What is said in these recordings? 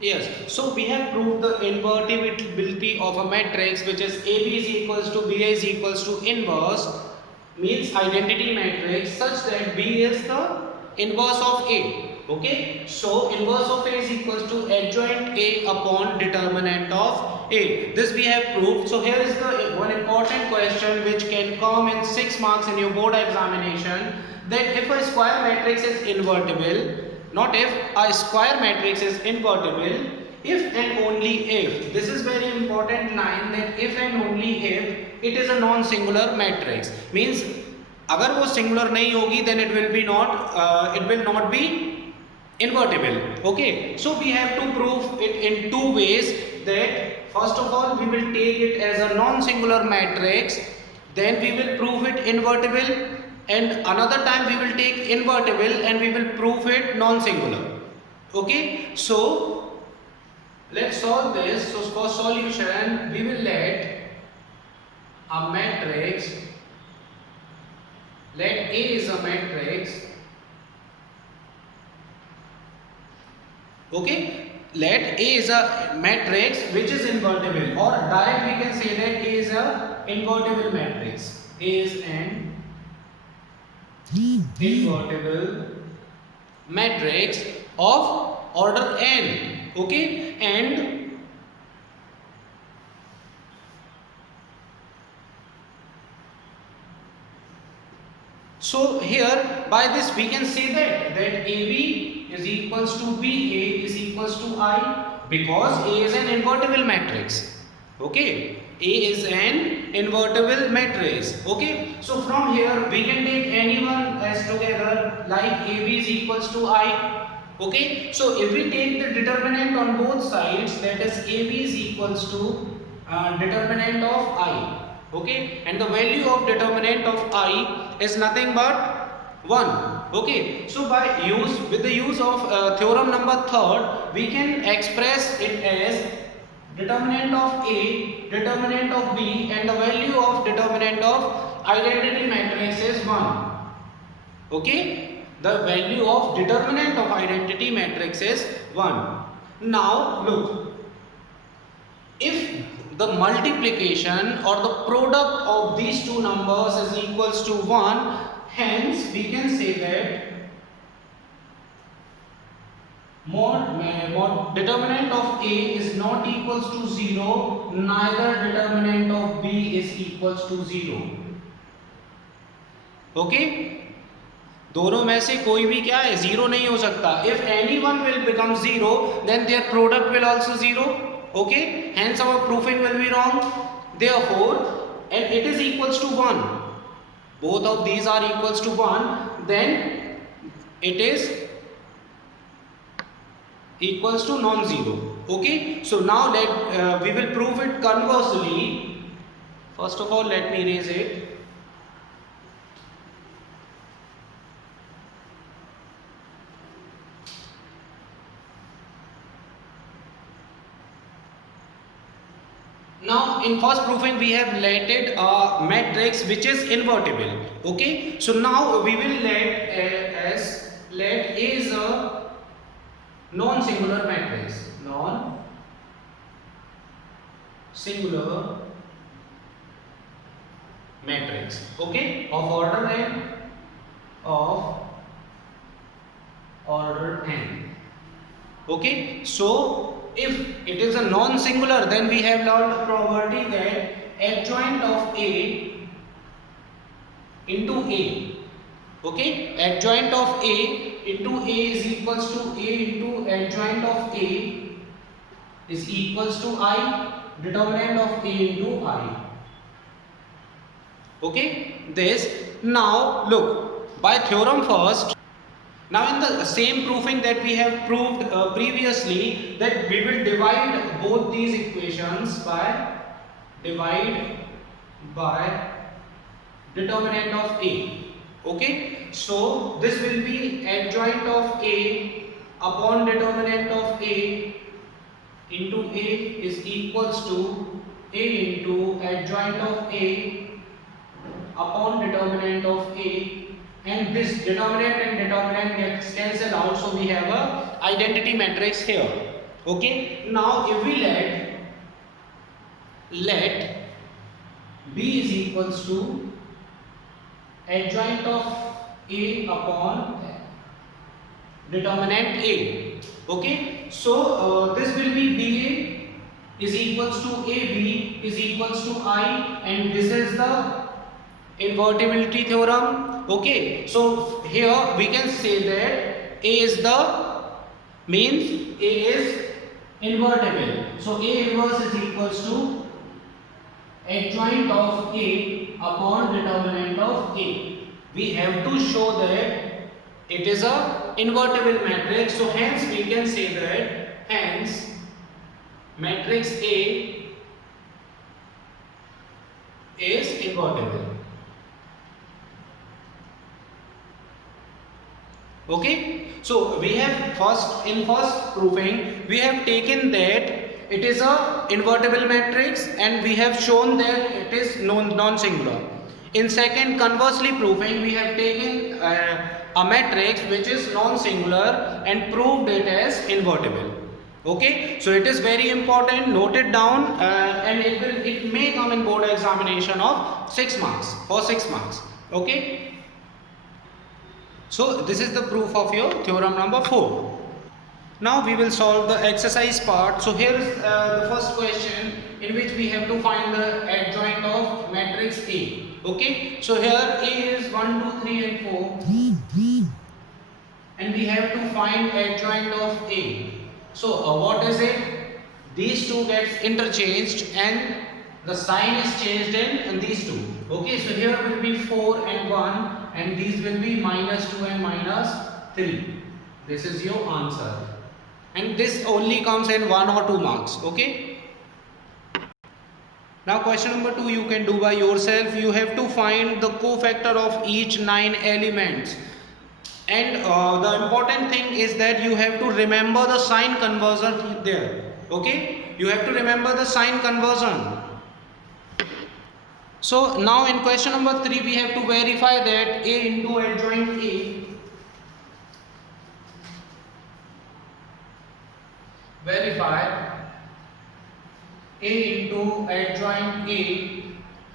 Yes, so we have proved the invertibility of a matrix which is AB is equals to BA is equals to inverse, means identity matrix such that B is the inverse of A. Okay, so inverse of A is equals to adjoint A upon determinant of A. This we have proved. So here is the one important question which can come in 6 marks in your board examination, that if a square matrix is invertible, not if, a square matrix is invertible if and only if, this is very important line, that if and only if it is a non singular matrix, means अगर वो singular नहीं होगी then it will be not it will not be invertible. Okay, so we have to prove it in two ways, that first of all we will take it as a non singular matrix, then we will prove it invertible, and another time we will take invertible and we will prove it non singular. Okay, so let's solve this. So for solution we will let a matrix, let A is a matrix. Okay, let A is a matrix which is invertible, or direct we can say that A is a invertible matrix. A is an invertible matrix of order n. Okay, and so here by this we can say that AB is equals to BA is equals to I, because A is an invertible matrix. Okay, A is an invertible matrix. Okay, so from here we can take anyone as together, like AB is equals to I. Okay, so if we take the determinant on both sides, that is AB is equals to determinant of I. Okay, and the value of determinant of I is nothing but 1. Okay, so with the use of theorem number 3rd, we can express it as determinant of A, determinant of B, and the value of determinant of identity matrix is 1. Okay, the value of determinant of identity matrix is 1. Now look, if the multiplication or the product of these two numbers is equals to 1, hence we can say that determinant of A is not equals to 0, neither determinant of B is equals to 0. Okay, दोनों में से कोई भी क्या है, zero नहीं हो सकता. If anyone will become zero, then their product will also zero. Okay, hence our proving will be wrong. Therefore, and it is equals to 1. Both of these are equals to 1. Then it is equals to non-zero. Okay, so now we will prove it conversely. First of all, let me erase it. Now in first proving we have letted a matrix which is invertible. Okay, so now we will let A is a non-singular matrix, non-singular matrix. Okay, of order n, of order n. Okay, so if it is a non-singular, then we have learned the property that adjoint of A into A. Okay, adjoint of A into A is equals to A into adjoint of A is equals to I, determinant of A into I. Okay, this. Now look, by theorem first. Now in the same proving that we have proved previously, that we will divide both these equations by determinant of A. Okay, so this will be adjoint of A upon determinant of A into A is equals to A into adjoint of A upon determinant of A, and this determinant and determinant gets cancelled out, so we have a identity matrix here. Okay, now if we let B is equals to adjoint of A upon determinant A. Okay, so this will be BA is equals to AB is equals to I, and this is the invertibility theorem. Okay, so here we can say that A is the means A is invertible. So A inverse is equals to adjoint of A upon determinant of A. We have to show that it is a invertible matrix. So hence we can say that hence matrix A is invertible. Okay, so we have first proving we have taken that it is a invertible matrix and we have shown that it is non-singular. In second, conversely proving, we have taken a matrix which is non-singular and proved it as invertible. Okay, so it is very important, note it down, and it may come in board examination of 6 marks for 6 marks. Okay, so this is the proof of your theorem number 4. Now we will solve the exercise part. So here is the first question in which we have to find the adjoint of matrix A. Okay, so here A is 1, 2, 3 and 4 and we have to find adjoint of A. So what is it? These two gets interchanged and the sign is changed in these two. Okay, so here will be 4 and 1 and these will be -2 and -3. This is your answer. And this only comes in 1 or 2 marks. Okay. Now question number 2 you can do by yourself. You have to find the cofactor of each 9 elements. And the important thing is that you have to remember the sign conversion there. Okay. You have to remember the sign conversion. So now in question number 3 we have to verify that A into adjoint A. Verify A into adjoint A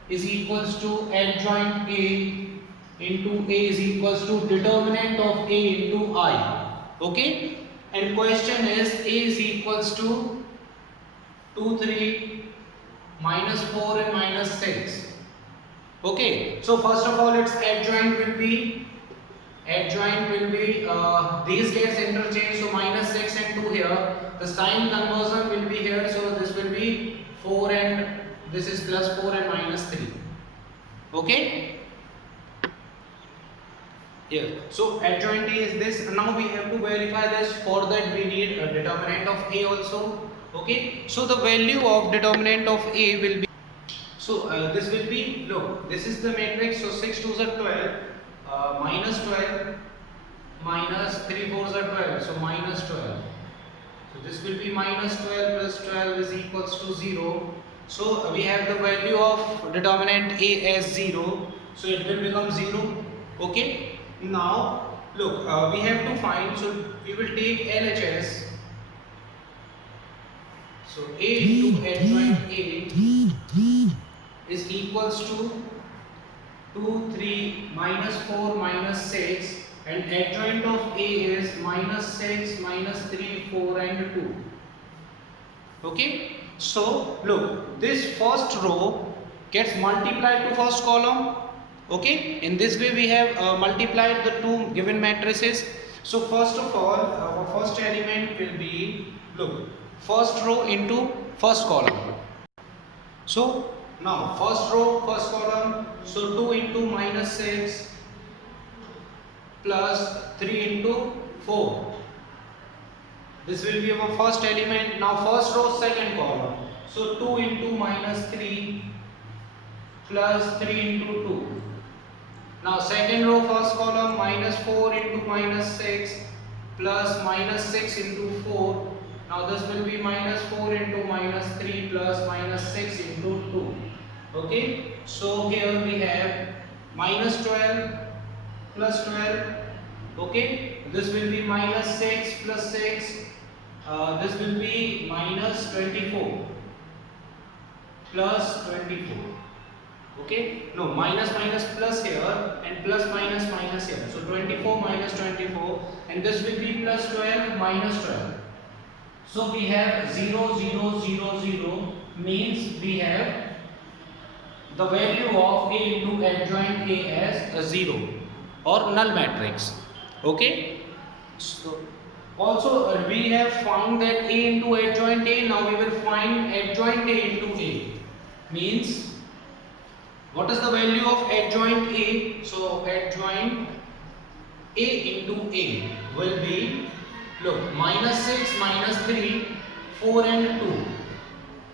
is equals to adjoint A into A is equals to determinant of A into I. Okay, and question is A is equals to 2, 3, -4 and -6. Okay, so first of all its adjoint will be these gets interchanged, so -6 and 2 here. The sign conversion will be here, so this will be 4 and this is +4 and -3. Okay, yeah, so adjoint A is this. Now we have to verify this. For that we need a determinant of A also. Okay, so the value of determinant of A will be, so this will be, look, this is the matrix, so 6 2s are 12, -12 -3 4s are 12, so -12. So this will be -12 plus 12 is equals to 0. So we have the value of determinant A as 0, so it will become 0. Okay, now look, we have to find, so we will take LHS. So A into adjoint A is equals to 2, 3, -4, -6, and adjoint of A is -6, -3, 4 and 2. Okay, so look, this first row gets multiplied to first column. Okay, in this way we have multiplied the two given matrices. So first of all our first element will be, look, first row into first column. So now first row first column, so 2 into -6 plus 3 into 4. This will be our first element. Now first row second column, so 2 into -3 plus 3 into 2. Now second row first column, -4 into -6 plus -6 into 4. Now this will be -4 into -3 plus -6 into 2. Okay, so here we have -12 plus 12. Okay, this will be -6 plus 6 this will be minus 24 plus 24. Okay, no, minus minus plus here and plus minus minus here. So 24 minus 24, and this will be plus 12 minus 12. So we have 0 0 0 0, means we have the value of A into adjoint A as a 0 or null matrix. Okay, so also we have found that A into adjoint A. Now we will find adjoint A into A, means what is the value of adjoint A? So adjoint A into A will be, look, minus 6 minus 3, 4 and 2,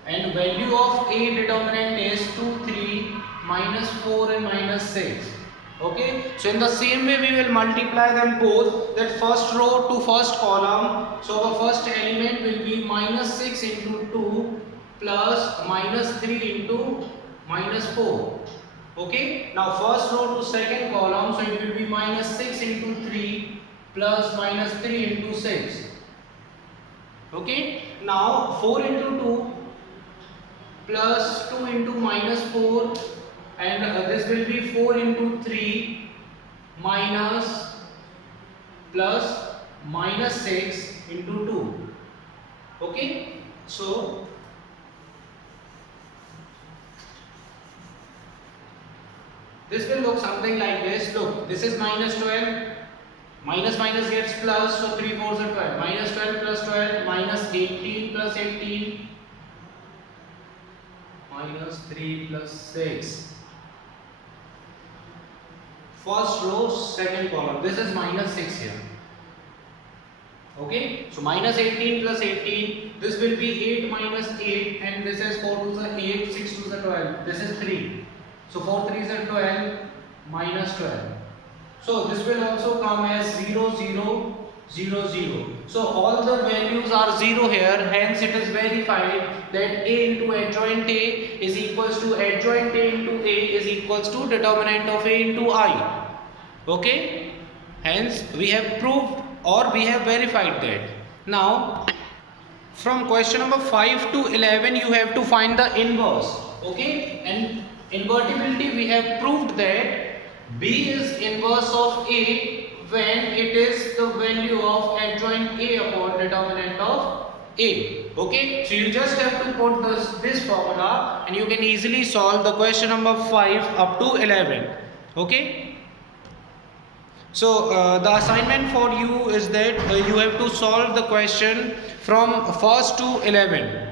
and value of A determinant is 2 3 minus 4 and minus 6. Okay, so in the same way we will multiply them both, that first row to first column. So our first element will be minus 6 into 2 plus minus 3 into minus 4. Okay, now first row to second column, so it will be minus 6 into 3 plus minus 3 into 6. Okay, now 4 into 2 plus 2 into minus 4, and this will be 4 into 3 minus plus minus 6 into 2. Okay, so this will look something like this. Look, this is minus 12, minus minus gets plus, so 3 4s are 12, minus 12 plus 12, minus 18 plus 18, minus 3 plus 6. First row, second column, this is minus 6 here. Okay, so minus 18 plus 18, this will be 8 minus 8, and this is 4 2s are 8, 6 2s are 12, this is 3. So 4 3s are 12 minus 12. So this will also come as 0 0 0 0. So all the values are 0 here, hence it is verified that A into adjoint A is equals to adjoint A into A is equals to determinant of A into I. Okay, hence we have proved or we have verified that. Now from question number 5 to 11 you have to find the inverse. Okay, and invertibility we have proved that B is inverse of A when it is the value of adjoint A upon determinant of A. Okay, so you just have to put this formula and you can easily solve the question number 5 up to 11. Okay, so the assignment for you is that you have to solve the question from 1st to 11.